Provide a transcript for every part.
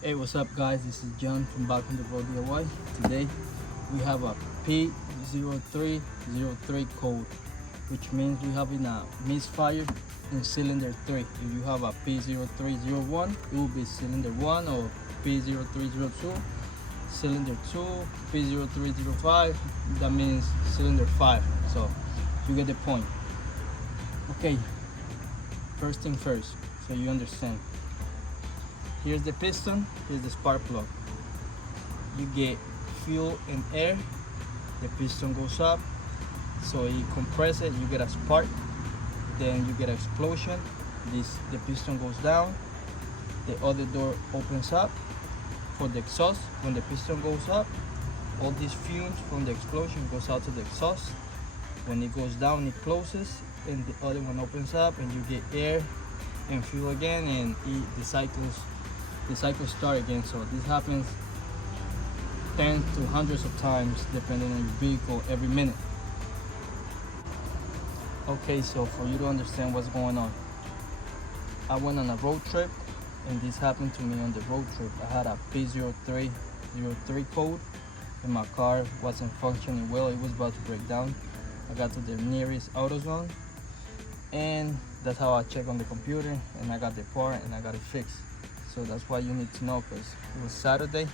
Hey, what's up guys? This is John from backontheroaddiy. Today we have a P0303 code, which means we have a misfire in cylinder 3. If you have a P0301, it will be cylinder 1, or P0302, cylinder 2, P0305, that means cylinder 5. So you get the point. Okay, first thing first, so you understand. Here's the piston, here's the spark plug. You get fuel and air, the piston goes up, so you compress it, you get a spark, then you get an explosion. The piston goes down, the other door opens up for the exhaust. When the piston goes up, all these fumes from the explosion goes out to the exhaust. When it goes down, it closes, and the other one opens up, and you get air and fuel again, and the cycles start again. So this happens tens to hundreds of times depending on your vehicle every minute. Okay, so for you to understand what's going on, I went on a road trip, and this happened to me on the road trip. I had a P0303 code, and my car wasn't functioning well. It was about to break down. I got to the nearest AutoZone, and that's how I checked on the computer, and I got the part and I got it fixed. So that's why you need to know, because it was Saturday,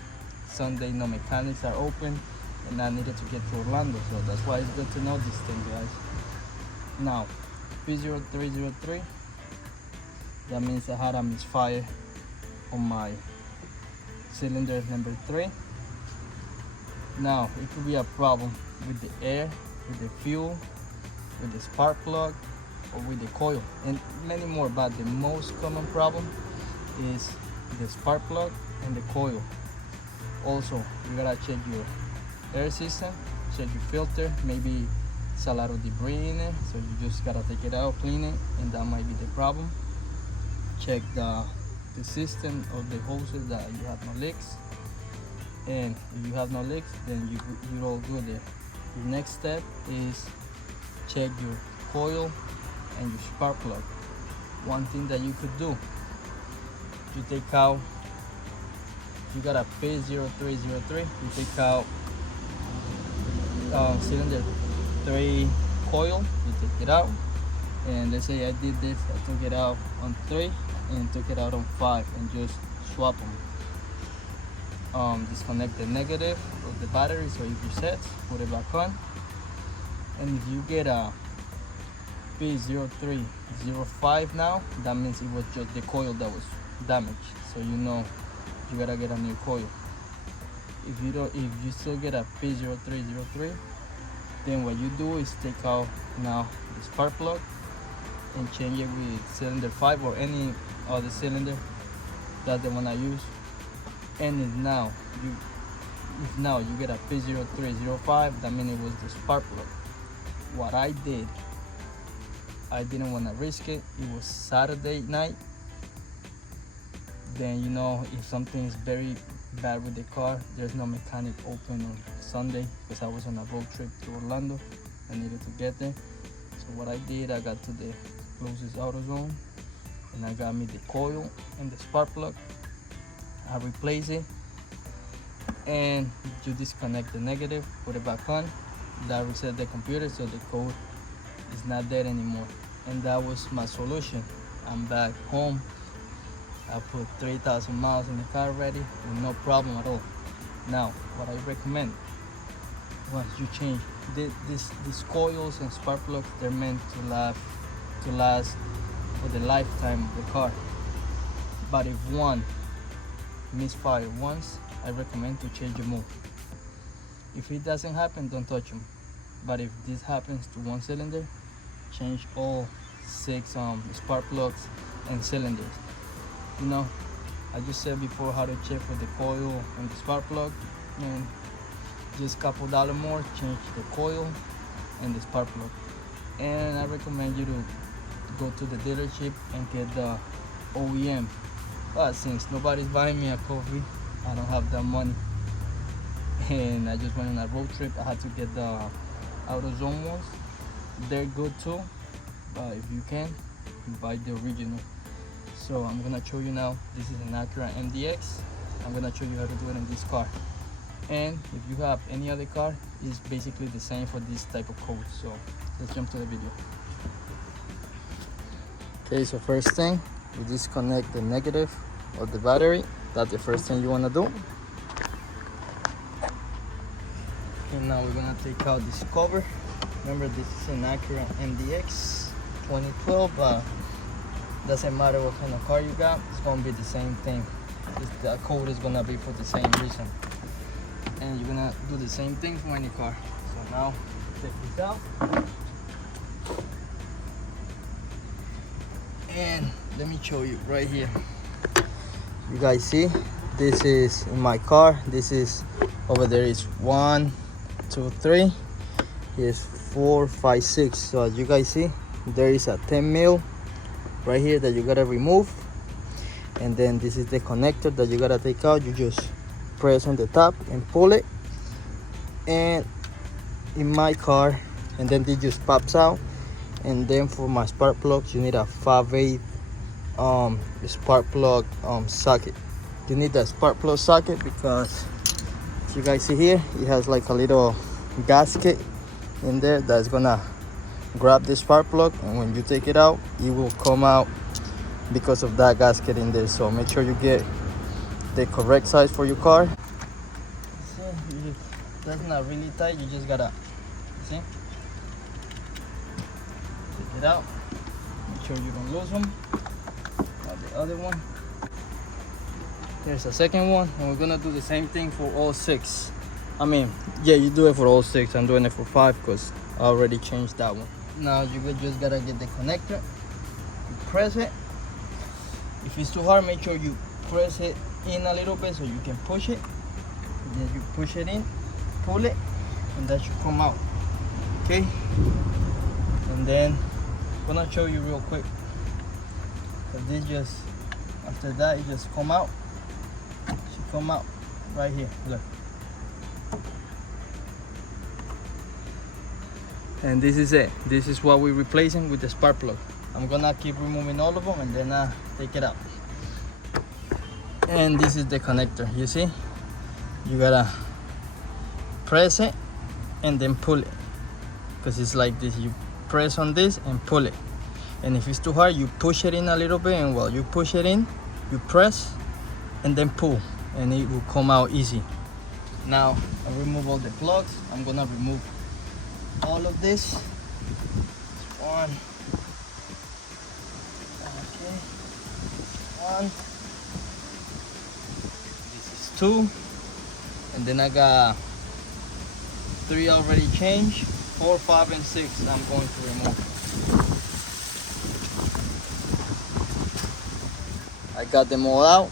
Sunday no mechanics are open, and I needed to get to Orlando. So that's why it's good to know this thing, guys. Now, P0303, that means I had a misfire on my cylinder number 3. Now, it could be a problem with the air, with the fuel, with the spark plug, or with the coil, and many more, but the most common problem is the spark plug and the coil. Also, you gotta check your air system, check your filter. Maybe it's a lot of debris in it, so you just gotta take it out, clean it, and that might be the problem. Check the system of the hoses that you have no leaks, and if you have no leaks, then you're all good there. Your next step is check your coil and your spark plug. One thing that you could do, you take out, you got a P0303, you take out cylinder 3 coil, you take it out, and let's say I did this, I took it out on 3 and took it out on 5, and just swap them. Disconnect the negative of the battery so it resets, put it back on, and if you get a P0305 now, that means it was just the coil that was damaged, so you know you gotta get a new coil. If you still get a P0303, then what you do is take out now the spark plug and change it with cylinder 5 or any other cylinder. That's the one I use. And if now you get a P0305, that means it was the spark plug. What I did, I didn't want to risk it. It was Saturday night. Then, you know, if something is very bad with the car, there's no mechanic open on Sunday, because I was on a road trip to Orlando. I needed to get there. So what I did, I got to the closest AutoZone, and I got me the coil and the spark plug. I replace it, and you disconnect the negative, put it back on. That reset the computer, so the code is not there anymore. And that was my solution. I'm back home. I put 3,000 miles in the car already with no problem at all. Now, what I recommend, once you change these coils and spark plugs, they're meant to last for the lifetime of the car. But if one misfire once, I recommend to change them all. If it doesn't happen, don't touch them. But if this happens to one cylinder, change all 6 spark plugs and cylinders. You know, I just said before how to check for the coil and the spark plug, and just a couple $1 more, change the coil and the spark plug. And I recommend you to go to the dealership and get the OEM. But since nobody's buying me a coffee, I don't have that money, and I just went on a road trip, I had to get the AutoZone ones. They're good too, but if you can, buy the original. So I'm gonna show you now. This is an Acura MDX. I'm gonna show you how to do it in this car. And if you have any other car, it's basically the same for this type of code. So let's jump to the video. Okay, so first thing, you disconnect the negative of the battery. That's the first thing you want to do. And now we're gonna take out this cover. Remember, this is an Acura MDX 2012. Doesn't matter what kind of car you got, it's gonna be the same thing. The code is gonna be for the same reason. And you're gonna do the same thing for any car. So now take this out. And let me show you right here. You guys see, this is in my car. This is over there is 1, 2, 3. Here's 4, 5, 6. So as you guys see, there is a 10 mil right here that you gotta remove. And then this is the connector that you gotta take out. You just press on the top and pull it. And in my car, and then it just pops out. And then for my spark plugs, you need a 5/8 spark plug socket. You need that spark plug socket because, as you guys see here, it has like a little gasket in there that's gonna grab the spark plug, and when you take it out, it will come out because of that gasket in there. So make sure you get the correct size for your car. See, that's not really tight. You just gotta see, take it out. Make sure you don't lose them. Now the other one. There's a second one, and we're gonna do the same thing for all 6. I mean, yeah, you do it for all 6. I'm doing it for 5 because I already changed that one. Now you just gotta get the connector. You press it. If it's too hard, make sure you press it in a little bit so you can push it. And then you push it in, pull it, and that should come out. Okay. And then I'm gonna show you real quick. So this just, after that, it just come out. It should come out right here. Look. And this is it. This is what we're replacing with the spark plug. I'm gonna keep removing all of them and then take it out. And this is the connector. You see, you gotta press it and then pull it, because it's like this. You press on this and pull it, and if it's too hard, you push it in a little bit, and while you push it in, you press and then pull, and it will come out easy. Now I remove all the plugs. I'm gonna remove all of this. One. Okay. One. This is 2. And then I got 3 already changed. 4, 5, and 6 I'm going to remove. I got them all out.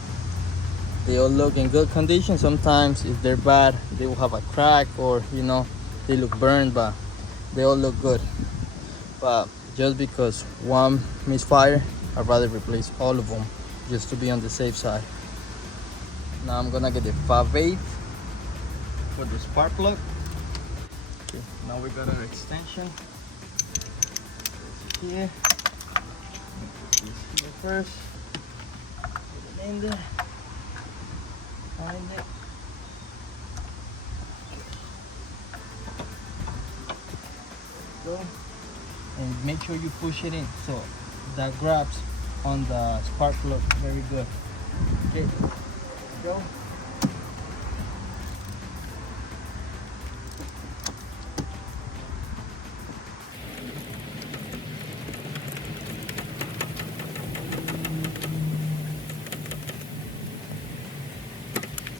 They all look in good condition. Sometimes if they're bad, they will have a crack, or you know, they look burned, but they all look good. But just because one misfire, I'd rather replace all of them just to be on the safe side. Now I'm gonna get the 5/8 for the spark plug. Okay, now we got our extension. This here. Put this here first. Put it in there. Find it. Go. And make sure you push it in so that grabs on the spark plug very good. Okay, go.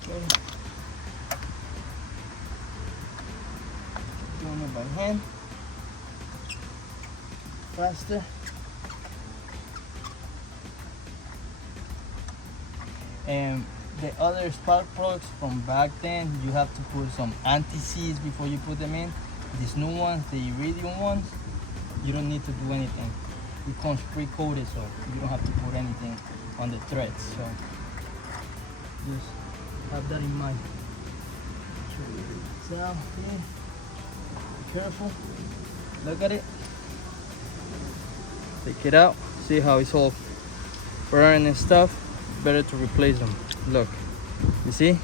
Okay. Doing it by hand. Faster. And the other spark plugs from back then, you have to put some anti-seize before you put them in. These new ones, the iridium ones, you don't need to do anything. It comes pre-coated, so you don't have to put anything on the threads. So just have that in mind. So yeah, be careful. Look at it. Take it out. See how it's all burned and stuff. Better to replace them. Look. You see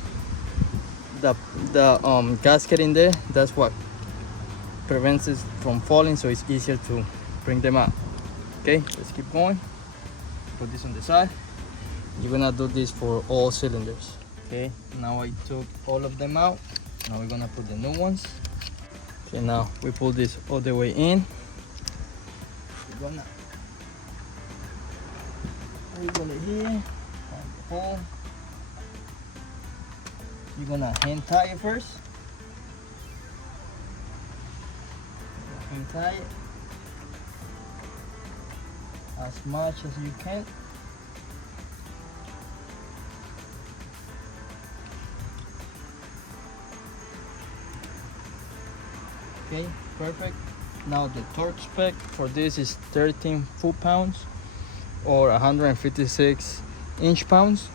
the gasket in there? That's what prevents it from falling, so it's easier to bring them out. Okay, let's keep going. Put this on the side. You're gonna do this for all cylinders. Okay, now I took all of them out. Now we're gonna put the new ones. Okay, now we pull this all the way in. We're gonna wiggle it here, find the hole. You're gonna hand tie it first. Hand tie it as much as you can. Okay, perfect. Now the torque spec for this is 13 foot-pounds or 156 inch-pounds.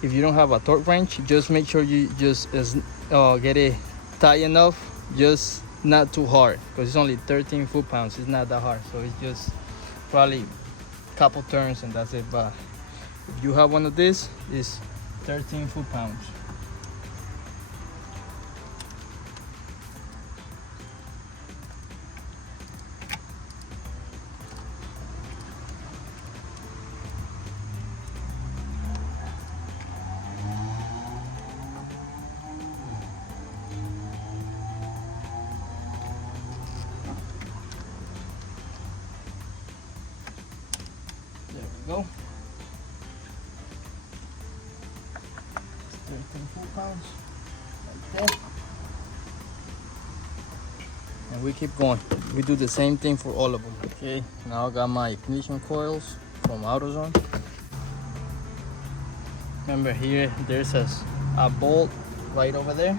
If you don't have a torque wrench, just make sure you just get it tight enough, just not too hard, because it's only 13 foot-pounds. It's not that hard, so it's just probably a couple turns and that's it. But if you have one of these, it's 13 foot-pounds. Go. 13 foot-pounds like that, and we keep going. We do the same thing for all of them. Okay, now I got my ignition coils from AutoZone. Remember, here there's a bolt right over there,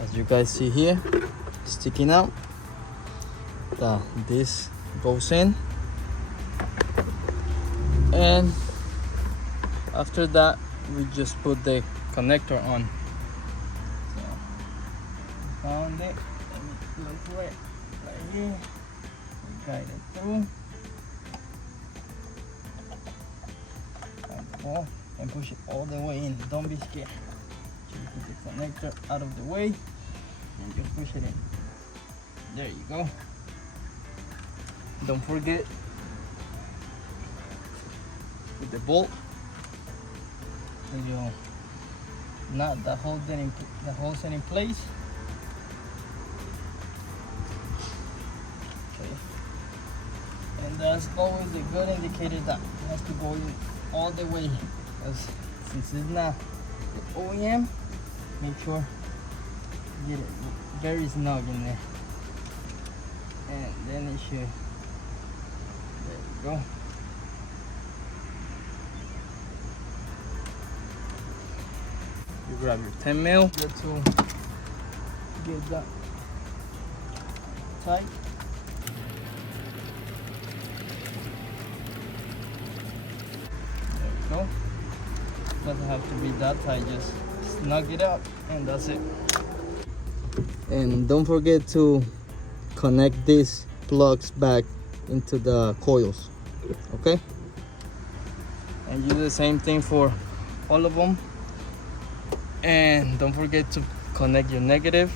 as you guys see here, sticking out. This goes in, and after that we just put the connector on. So found it. Let me look for it right here. We guide it through, find the ball and push it all the way in. Don't be scared. So you put the connector out of the way and just push it in. There you go. Don't forget with the bolt, and you knot the whole set in place. Okay, and that's always a good indicator that it has to go in all the way, because since it's not the OEM, make sure you get it very snug in there, and then it should. There we go. You grab your 10 mil to get that tight. There we go. Doesn't have to be that tight, just snug it up and that's it. And don't forget to connect these plugs back into the coils, okay? And you do the same thing for all of them. And don't forget to connect your negative,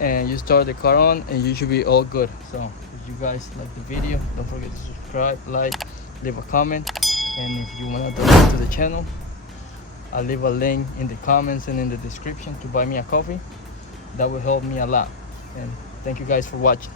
and you start the car on and you should be all good. So if you guys like the video, don't forget to subscribe, like, leave a comment, and if you want to donate to the channel, I'll leave a link in the comments and in the description to buy me a coffee. That will help me a lot. And thank you guys for watching.